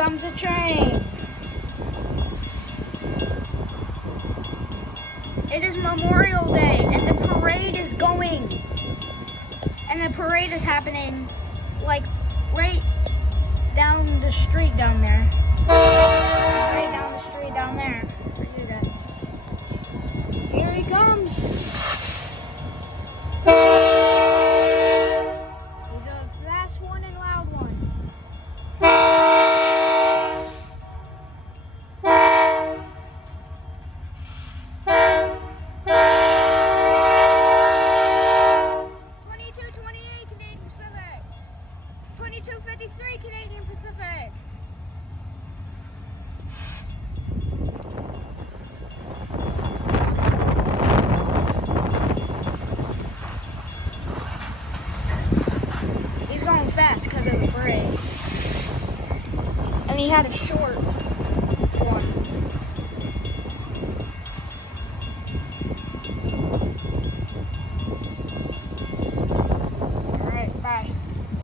comes a train. It is Memorial Day and the parade is going. And the parade is happening like right down the street down there. Right down the street down there. For you guys. Here he comes. He's a fast one and loud one. 2228 Canadian Pacific. 2253 Canadian Pacific. He's going fast because of the parade. And he had a short one.